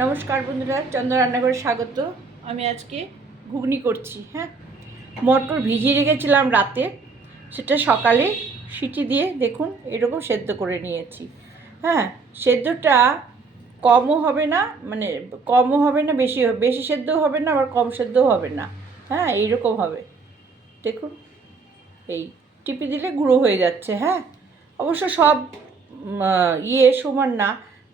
নমস্কার বন্ধুরা চন্দ্র রান্নাঘরে স্বাগত। আমি আজকে ঘুগনি করছি হ্যাঁ? মটর ভিজিয়ে রেখেছিলাম রাতে, সেটা সকালে সিটি দিয়ে দেখুন এরকম সেদ্ধ করে নিয়েছি। হ্যাঁ সেদ্ধটা কমও হবে না মানে কমও হবে না, বেশি বেশি সেদ্ধও হবে না, আবার কম সেদ্ধও হবে না। হ্যাঁ এইরকম হবে। দেখুন, এই টিপি দিলে গুঁড়ো হয়ে যাচ্ছে হ্যাঁ? অবশ্য সব ইয়ে সমান না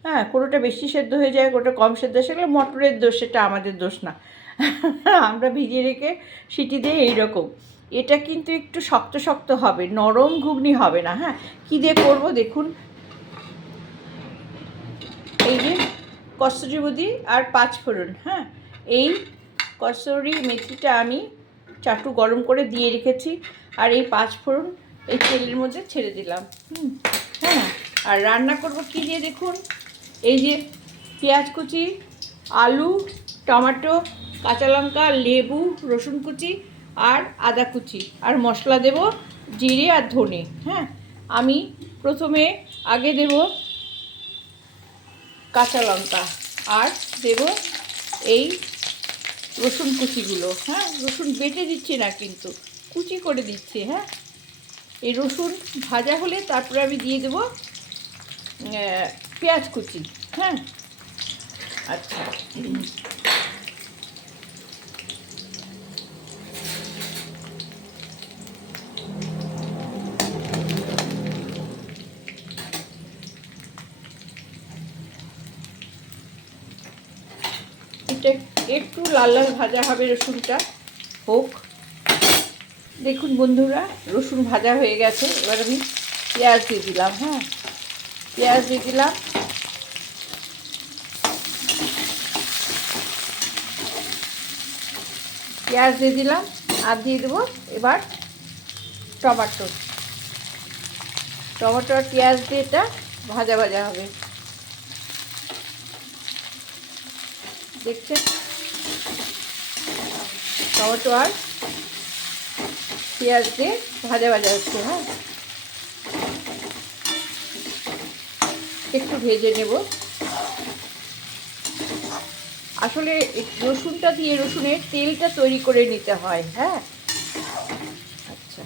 হ্যাঁ কোনোটা বেশি সেদ্ধ হয়ে যায়, কোনোটা কম সেদ্ধ সেগুলো মটরের দোষ, সেটা আমাদের দোষ না। আমরা ভিজিয়ে রেখে সিটি দিয়ে এইরকম। এটা কিন্তু একটু শক্ত শক্ত হবে, নরম ঘুগনি হবে না হ্যাঁ? কী দিয়ে করব দেখুন। এই যে কস্তুরি বুদি আর পাঁচ ফোড়ন হ্যাঁ? এই কস্তুরি মেথিটা আমি চাটু গরম করে দিয়ে রেখেছি আর এই পাঁচ ফোড়ন এই তেলের মধ্যে ছেড়ে দিলাম, হুম? হ্যাঁ? আর রান্না করব কি দিয়ে দেখুন? এই যে পেঁয়াজ কুচি, আলু, টমেটো, কাঁচা লঙ্কা, লেবু, রসুন কুচি আর আদা কুচি। আর মশলা দেব জিরে আর ধনে হ্যাঁ? আমি প্রথমে আগে দেব কাঁচা লঙ্কা আর দেব এই রসুন কুচিগুলো হ্যাঁ? রসুন বেটে দিচ্ছি না কিন্তু, কুচি করে দিচ্ছি হ্যাঁ? এই রসুন ভাজা হলে তারপরে আমি দিয়ে দেবো পেঁয়াজ কুচি হ্যাঁ? আচ্ছা। একটু লাল লাল ভাজা হবে রসুনটা। হোক। দেখুন বন্ধুরা, রসুন ভাজা হয়ে গেছে। এবার আমি পেঁয়াজ দিয়ে দিলাম হ্যাঁ? পেঁয়াজ দিয়ে দিলাম। পেঁয়াজ দিয়ে দিলাম আর দিয়ে দেবো এবার টমাটো। টমেটো আর পেঁয়াজ দিয়ে এটা ভাজা ভাজা হবে। দেখছেন? টমেটো আর পেঁয়াজ দিয়ে ভাজা ভাজা হচ্ছে হ্যাঁ? একটু ভেজে নেব। আসলে রসুনটা দিয়ে রসুনের তেলটা তৈরি করে নিতে হয় হ্যাঁ? আচ্ছা।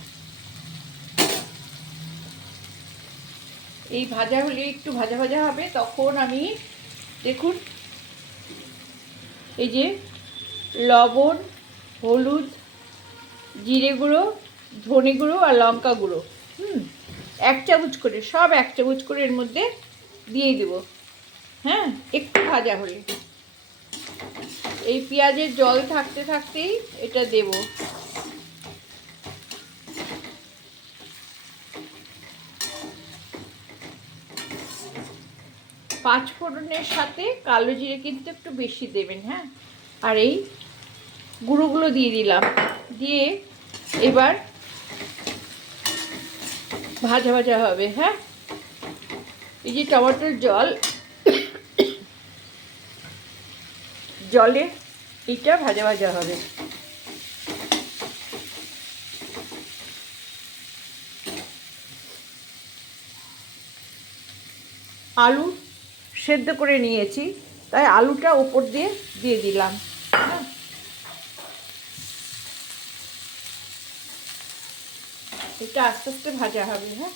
এই ভাজা হলে একটু ভাজা ভাজা হবে, তখন আমি দেখুন, এই যে লবণ, হলুদ, জিরে গুঁড়ো, ধনে গুঁড়ো আর লঙ্কা গুঁড়ো, হুম? এক চামচ করে, সব এক চামচ করে এর মধ্যে দিয়ে দেবো। হ্যাঁ একটু ভাজা হলে। এই পেঁয়াজের জল থাকতে থাকতেই এটা দেব। পাঁচ ফোড়নের সাথে কালো জিরে কিন্তু একটু বেশি দেবেন হ্যাঁ? আর এই গুঁড়োগুলো দিয়ে দিলাম। দিয়ে এবার ভাজা ভাজা হবে হ্যাঁ? এই যে টমেটোর জল, জলে এটা ভাজা ভাজা হবে। আলু সেদ্ধ করে নিয়েছি, তাই আলুটা ওপর দিয়ে দিয়ে দিলাম। এটা আস্তে আস্তে ভাজা হবে হ্যাঁ?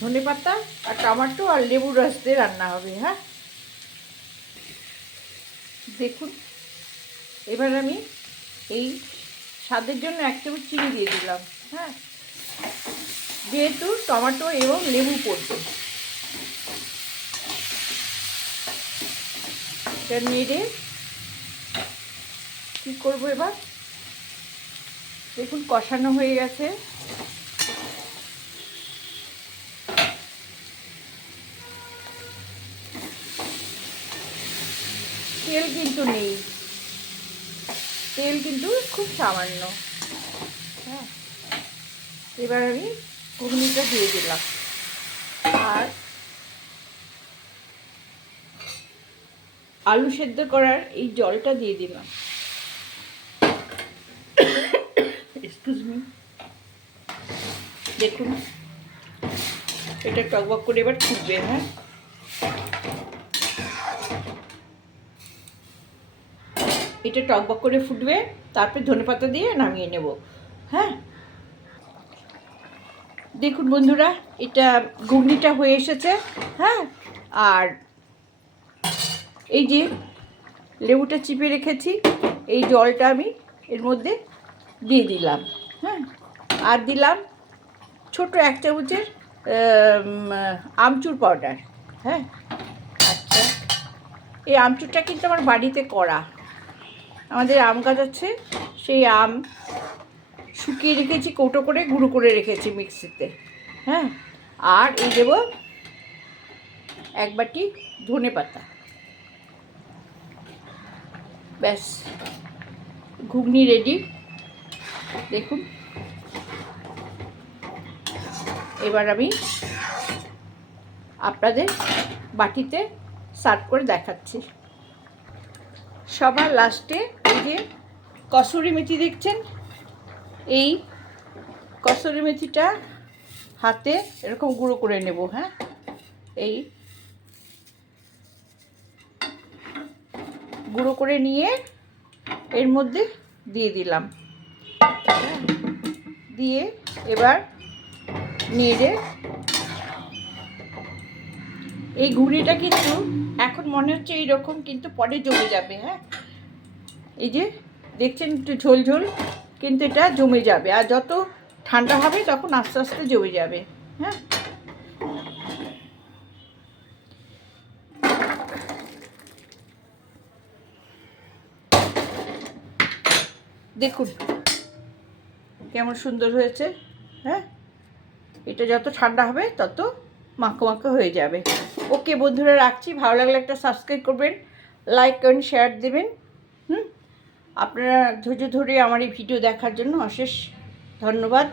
ধনে পাতা আর টমাটো আর লেবুর রস দিয়ে রান্না হবে হ্যাঁ? দেখুন, এবার আমি এই স্বাদের জন্য এক চামচ চিনি দিয়ে দিলাম হ্যাঁ? যেহেতু টমেটো এবং লেবু পড়বে নেড়ে কী করব এবার? দেখুন, কষানো হয়ে গেছে। তেল কিন্তু নেই। তেল কিন্তু খুব সামান্য। হ্যাঁ। এবার আমি ঘুগনিটা দিয়ে দিলাম। আর আলু সেদ্ধ করার এই জলটা দিয়ে দিলাম। এক্সকিউজ মি দেখুন। এটা টকবক করে এবার ফুটবে হ্যাঁ? এটা টকবক করে ফুটবে, তারপর ধনেপাতা দিয়ে নামিয়ে নেব। হ্যাঁ? দেখুন বন্ধুরা, এটা ঘুগনিটা হয়ে এসেছে হ্যাঁ? আর এই যে লেবুটা চিপে রেখেছি, এই জলটা আমি এর মধ্যে দিয়ে দিলাম হ্যাঁ? আর দিলাম ছোট এক চামচের আমচুর পাউডার হ্যাঁ? আচ্ছা। এই আমচুরটা কিন্তু আমার বাড়িতে করা। আমাদের আম গাছ আছে, সেই আম শুকিয়ে রেখেছি, কৌটো করে গুঁড়ো করে রেখেছি মিক্সিতে হ্যাঁ? আর এই দেবো এক বাটি ধনে পাতা। ব্যাস, ঘুগনি রেডি দেখুন। এবার আমি আপনাদের বাটিতে সার্ভ করে দেখাচ্ছি। সবার লাস্টে যে কসুরি মেথি দেখছেন? এই কসুরি মেথিটা হাতে এরকম গুঁড়ো করে নেব হ্যাঁ? এই গুঁড়ো করে নিয়ে এর মধ্যে দিয়ে দিলাম। দিয়ে এবার নেড়ে এই ঘুড়িটা কিন্তু এখন মনে হচ্ছে এইরকম, কিন্তু পরে জমে যাবে হ্যাঁ? এই যে দেখছেন একটু ঝোল ঝোল, কিন্তু এটা জমে যাবে। আর যত ঠান্ডা হবে তখন আস্তে আস্তে জমে যাবে হ্যাঁ? দেখুন কেমন সুন্দর হয়েছে হ্যাঁ? এটা যত ঠান্ডা হবে তত মাখো মাখো হয়ে যাবে। ওকে বন্ধুরা, রাখছি। ভালো লাগলে একটা সাবস্ক্রাইব করবেন লাইক করেন শেয়ার দেবেন, হুম? আপনারা ধৈর্য ধরে আমার এই ভিডিও দেখার জন্য অশেষ ধন্যবাদ।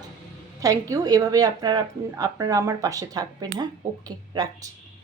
থ্যাংক ইউ এভাবে আপনারা আপনারা আমার পাশে থাকবেন হ্যাঁ? ওকে রাখছি।